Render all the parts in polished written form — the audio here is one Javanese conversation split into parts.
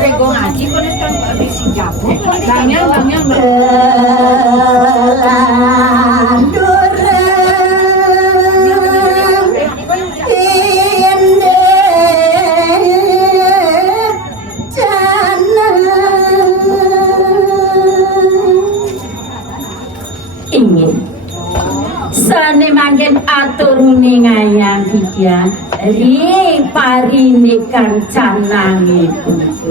Rego ngaji kok kan di Singapura. Banyak ingin sane manggen aturune ngayang dia ri parine kang canange putu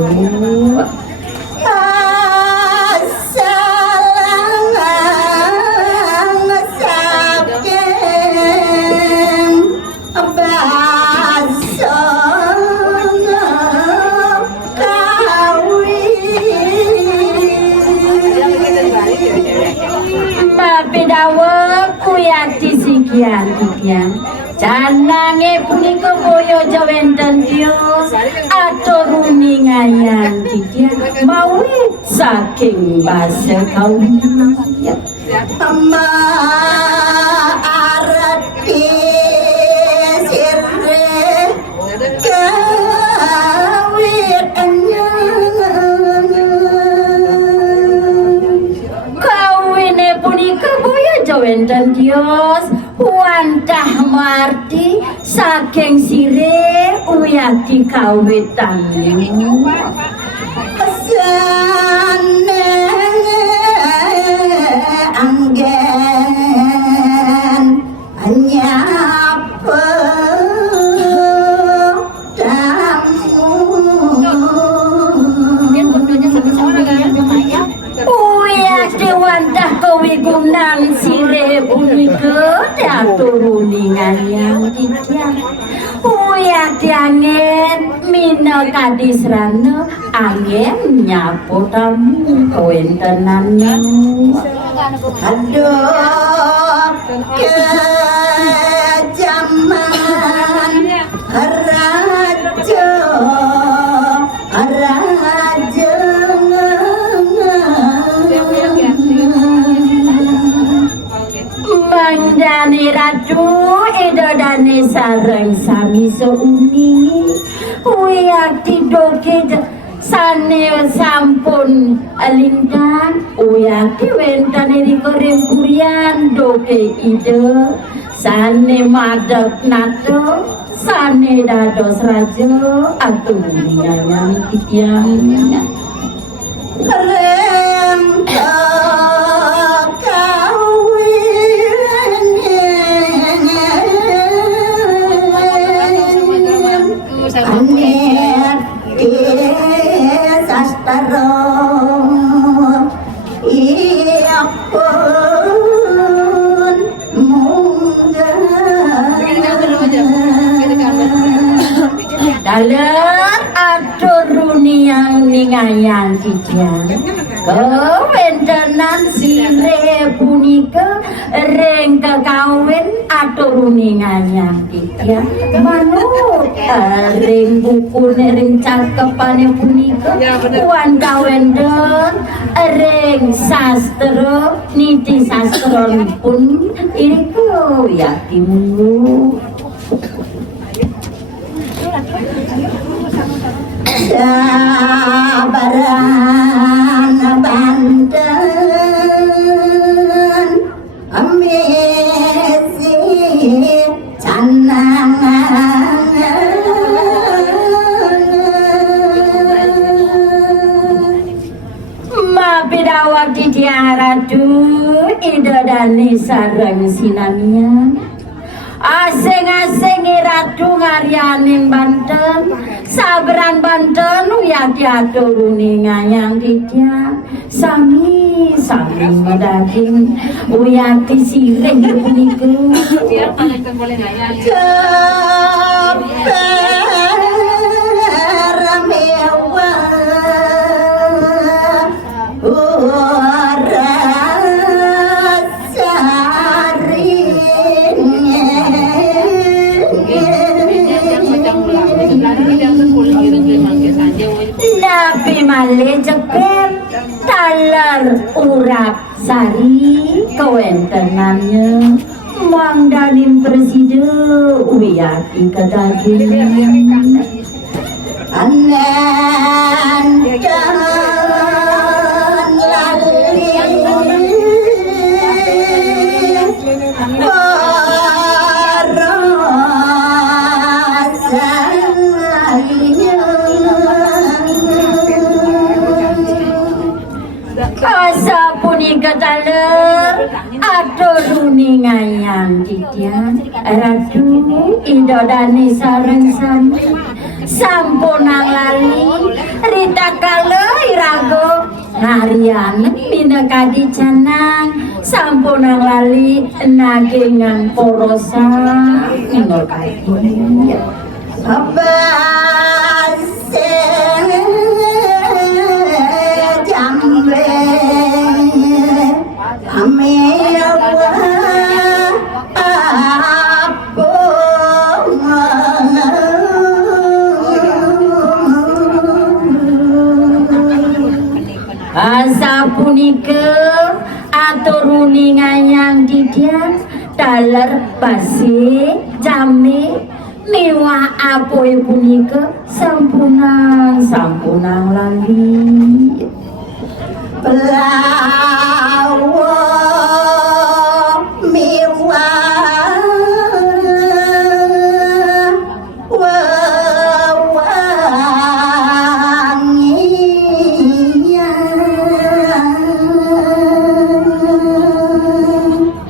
Kian canange punika boyo jawenten Dios aturuni ngayang kian mawi saking basa kaum amma arati sirre kawit kawine punika boyo jawenten Dios wantah marti saking sire uyati kawitan sane anggen anyapa uyati wantah kawigunan sire punika turuni ngayang titiang uyati angin mina kadisrana angin nyapo tamu kawentenan aduh kejaman raja Mandani ratu edodane sareng sami seuni uyati doke sane sampun alingkan uyati wentane dikoreng kurian doke ide sane madak nato sane dados raja atung yang titiang rem dalam aturuni yang ningayang kijan kewentenan sire punika reng kekawin aturuni ngayang kijan manut reng bukune reng cakepane punika wan kawendon reng sastra niti sastra pun iriku yakimu sabaran banten amesi canangan mapidawati tiaratu idodani sareng sinamian asing-asing ratu ngaryaning Banten sabaran Banten uyati aturuni ngayang kitya sami medaging uyati sireng puniku Nabi male jepet talar urap sari kewentenannya mangdanin presiden uyati kedaging Asa punika taler atur ngayang didian radu idodane sareng sami sampunang lali rita kale irago ngarian pinekadi canang sampunang lali nagingan porosa ino kadi Asa punika aturuni ngayang didian daler basi jame miwah apoe punika sampunang lali pelawo miwah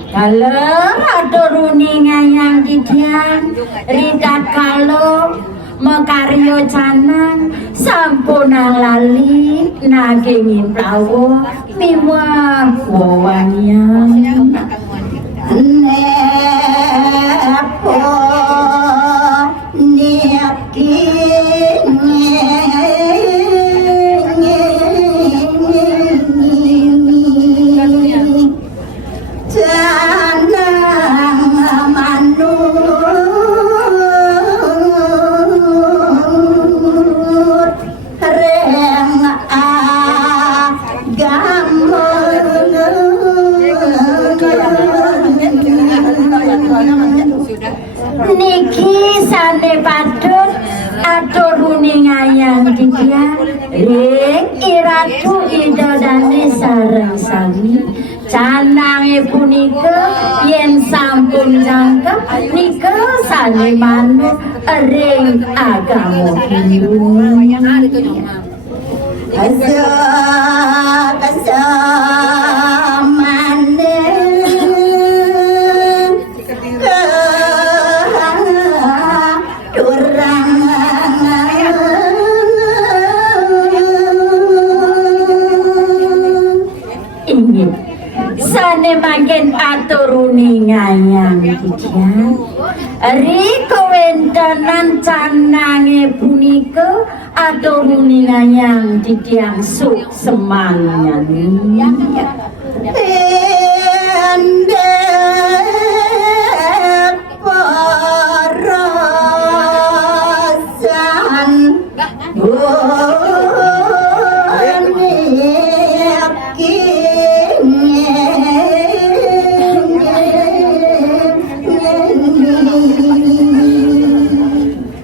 Kalau aturuni ngayang didian ridat kalau mekaryo canang sampunang lali nagingin prawo miwah wawangian nepo niki sane patut aturuni ngayang didian ring iratu idodane sareng sami canange punika yen sampun jangkep nika sane manut ring agama Hindu sane makin aturuni ngayang didian riko wentenan canange punika aturuni ngayang didian suk semangan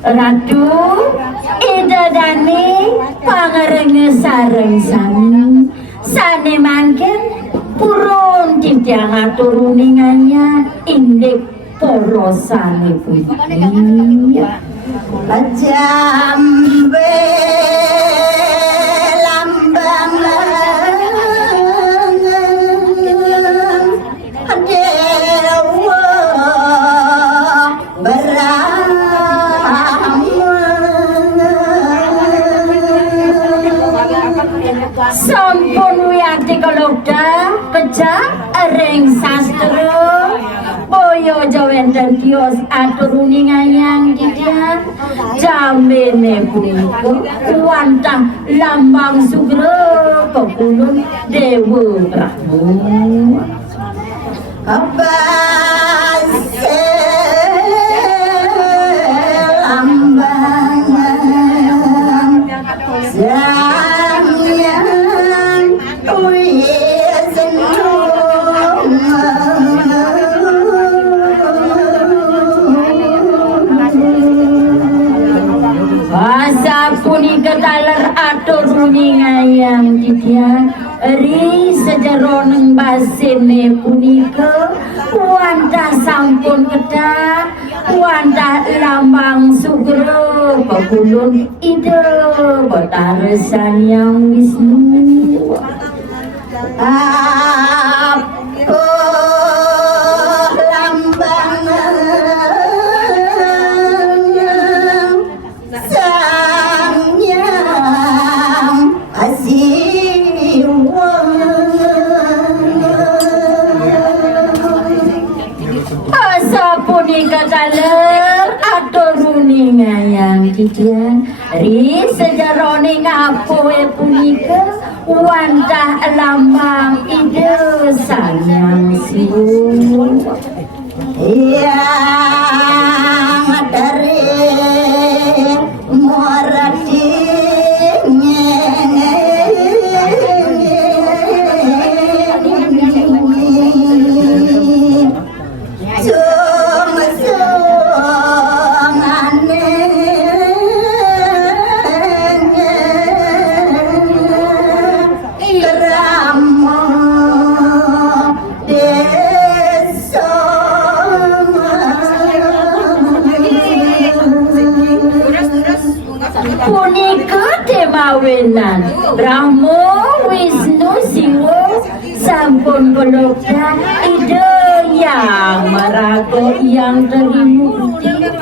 Ratu idadane pangarenge sareng sami sane mangken purun didiang aturuni ngayang indek porosane pundi jambe lambang dewa sampun wiyati kalodha kejak ring sastra boyo jawenten tios aturuni ngayang didian jamene punika wantah lambang sugro pekulun dewa prabu punika taler atur ngayang didian ri sejeroneng basene punika wantah sampun kedah wantah lambang sugro pepulun ide bataresan yang Wisnu aku lambang punika taler aturuni ngayang didian ri sejarone ngapoe punika wantah lambang ide sanyang siung yang dari muarati punika demawenan Brahmo Wisnu Siwa sampun pelukda ide yang marago yang terimukti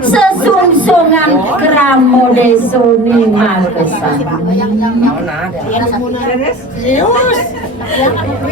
sesungsungan kramo desone Magesan.